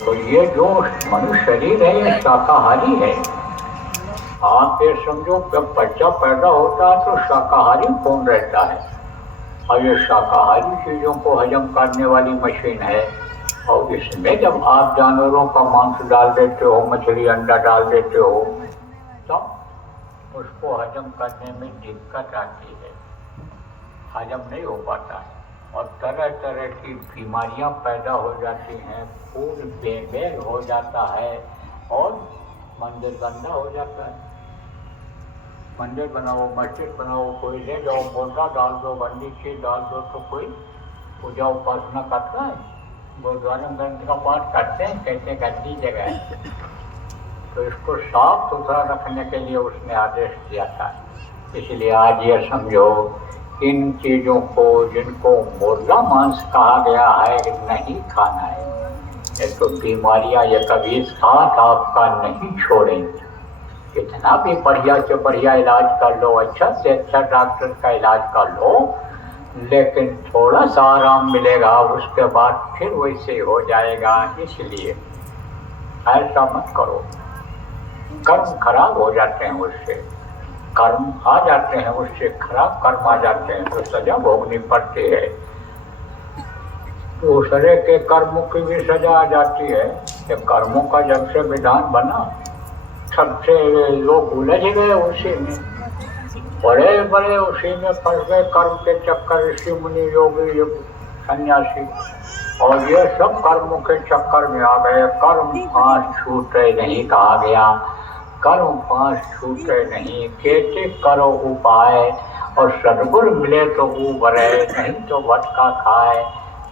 तो ये जो मनुष्य शरीर है ये शाकाहारी है। आप ये समझो जब बच्चा पैदा होता है तो शाकाहारी कौन रहता है, और ये शाकाहारी चीजों को हजम करने वाली मशीन है। और इसमें जब आप जानवरों का मांस डाल देते हो, मछली अंडा डाल देते हो, तब उसको हजम करने में दिक्कत आती है, हजम नहीं हो पाता है और तरह तरह की बीमारियां पैदा हो जाती हैं, खून बेमेल हो जाता है और मंदिर गंदा हो जाता है। मंदिर बनाओ, मस्जिद बनाओ, कोई ले जाओ, मुर्दा डाल दो, गंदी चीज डाल दो, तो कोई पूजा उपासना करता है? गुरुद्वारा में ग्रंथ का पाठ करते हैं, कहते गंदी जगह है। तो इसको साफ सुथरा रखने के लिए उसने आदेश दिया था। इसलिए आज ये समझो, इन चीजों को जिनको मुर्दा मांस कहा गया है नहीं खाना है। ये तो बीमारियां ये कभी साथ आपका नहीं छोड़ेंगे। कितना भी बढ़िया से बढ़िया इलाज कर लो, अच्छा से अच्छा डॉक्टर का इलाज कर लो, लेकिन थोड़ा सा आराम मिलेगा, उसके बाद फिर वैसे हो जाएगा। इसलिए ऐसा मत करो, कर्म खराब हो जाते हैं उससे, कर्म आ जाते हैं उससे, खराब कर्म आ जाते हैं तो सजा भोगनी पड़ती है। दूसरे के कर्मों की भी सजा आ जाती है। ये कर्मों का जब से विधान बना, सबसे लोग उलझ गए उसी में, बड़े बड़े उसी में फंस गए, कर्म के चक्कर, ऋषि मुनि योगी सन्यासी, और ये सब कर्मों के चक्कर में आ गए। कर्म 5 छूटे नहीं कहा गया, कर्म 5 छूटे नहीं, कहते करो उपाय, और सदगुरु मिले तो उबरे, नहीं तो भटका खाए।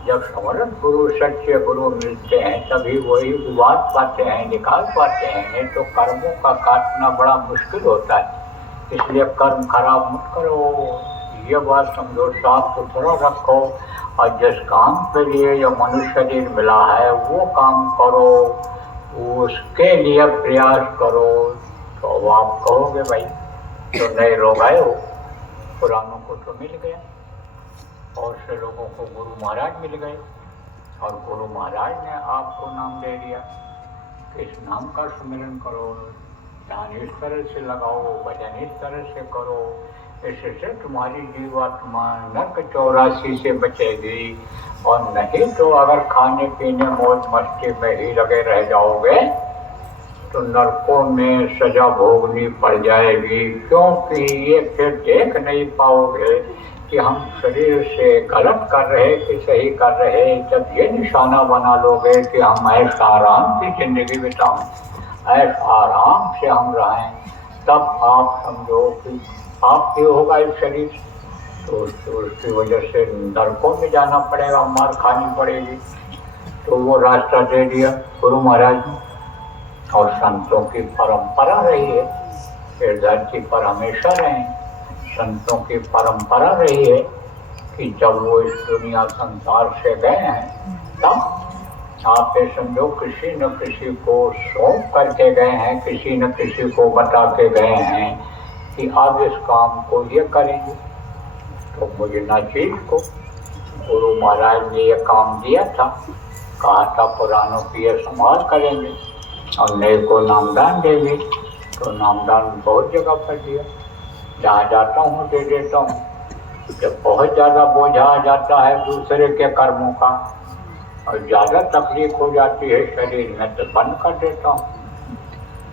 जब समर्थ गुरु सच्चे गुरु मिलते हैं तभी वही उबार पाते हैं, निकाल पाते हैं, नहीं तो कर्मों का काटना बड़ा मुश्किल होता है। इसलिए कर्म खराब मत करो, ये बात समझो, साफ सुथरा रखो, और जिस काम के लिए ये मनुष्य शरीर मिला है वो काम करो, उसके लिए प्रयास करो। तो आप कहोगे भाई तो नए रोग आए हो, पुरानों को तो मिल गया, और से लोगों को गुरु महाराज मिल गए, और गुरु महाराज ने आपको नाम दे दिया। इस नाम का सुमिरन करो, ध्यान इस तरह से लगाओ, भजन इस तरह से करो, इससे तुम्हारी जीवात्मा नरक 84 से बचेगी। और नहीं तो अगर खाने पीने मौज मस्ती में ही लगे रह जाओगे तो नरकों में सजा भोगनी पड़ जाएगी, क्योंकि ये फिर देख नहीं पाओगे कि हम शरीर से गलत कर रहे कि सही कर रहे। जब ये निशाना बना लोगे कि हम ऐसा आराम की जिंदगी बिताएं, ऐसा आराम से हम रहें, तब आप समझो कि आपके होगा इस शरीर, तो उसकी वजह से नरकों में जाना पड़ेगा, मार खानी पड़ेगी। तो वो रास्ता दे दिया गुरु महाराज ने, और संतों की परंपरा रही है, फिर धरती पर हमेशा रहें। संतों की परंपरा रही है कि जब वो इस दुनिया संसार से गए हैं तब आप ये समझो किसी न किसी को सौंप करके गए हैं, किसी न किसी को बता के गए हैं कि आप इस काम को ये करेंगे। तो मुझे नाचीज को गुरु महाराज ने ये काम दिया था, कहा था पुरानों की ये संभाल करेंगे और नए को नामदान देंगे। तो नामदान बहुत जगह पर दिया, जहाँ जाता हूँ दे देता हूँ। जब बहुत ज़्यादा बोझा आ जाता है दूसरे के कर्मों का और ज़्यादा तकलीफ हो जाती है शरीर में, तो बंद कर देता हूँ,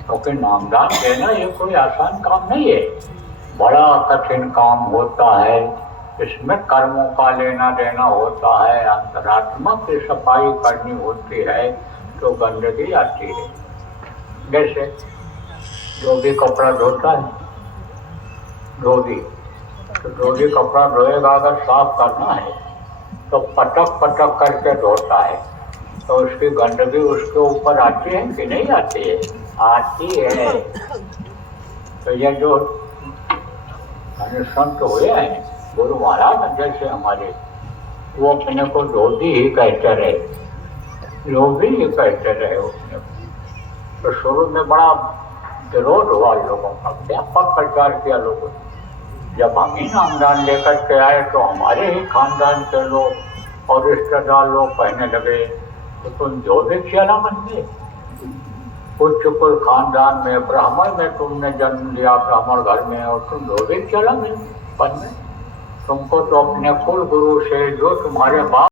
क्योंकि नामदान देना ये कोई आसान काम नहीं है, बड़ा कठिन काम होता है। इसमें कर्मों का लेना देना होता है, अंतरात्मा की सफाई करनी होती है, तो गंदगी आती है। जैसे जो भी कपड़ा धोता है, धोबी, तो धोबी कपड़ा धोएगा, अगर साफ करना है तो पटक पटक करके धोता है, तो उसकी गंदगी उसके ऊपर आती है कि नहीं आती है? आती है। तो ये जो संत हुए हैं गुरु महाराज जैसे हमारे, वो अपने को धोबी ही कहते रहे, धोबी ही कहते रहे अपने को। तो शुरू में बड़ा विरोध हुआ लोगों का, व्यापक प्रचार किया लोगों ने। जब हम ही नामदान लेकर के आए तो हमारे ही खानदान के लोग और रिश्तेदार लोग कहने लगे तो तुम जो भी चला मन में, उच्च कुल खानदान में ब्राह्मण में तुमने जन्म लिया, ब्राह्मण घर में, और तुम जो भी चला मन में, तुमको तो अपने कुल गुरु से जो तुम्हारे बाप